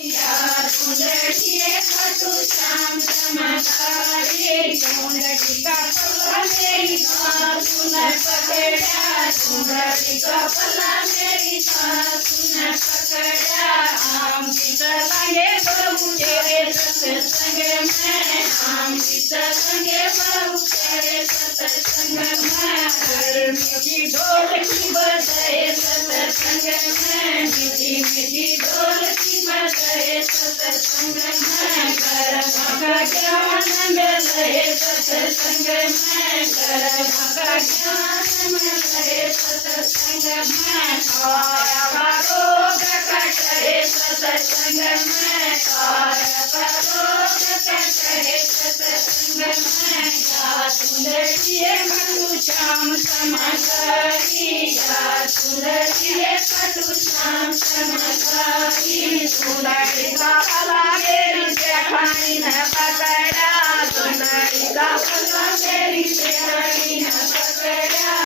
सुंदरिये खाटू श्याम समाधारी सुंदरी का पल्ला मेरी सासु ने पकड़ा सुंदरी का पल्ला मेरी सासु ने पकड़ा आम की चलेंगे बहू तेरे सत्संग में आम की चलेंगे बहू तेरे सत्संग में गर्मी की ढोल की बजाए सत्संग में मीठी मीठी ढोल की बजाए सत्संग में गर्म का ज्ञान मिले सत्संग में गर्म का ज्ञान मिले सत्संग में काया रोग कटे सत्संग में काया रोग कटे सत्संग में सुंदरिये खाटू श्याम समाधारी सुंदरिये खाटू श्याम समाधारी सुंदर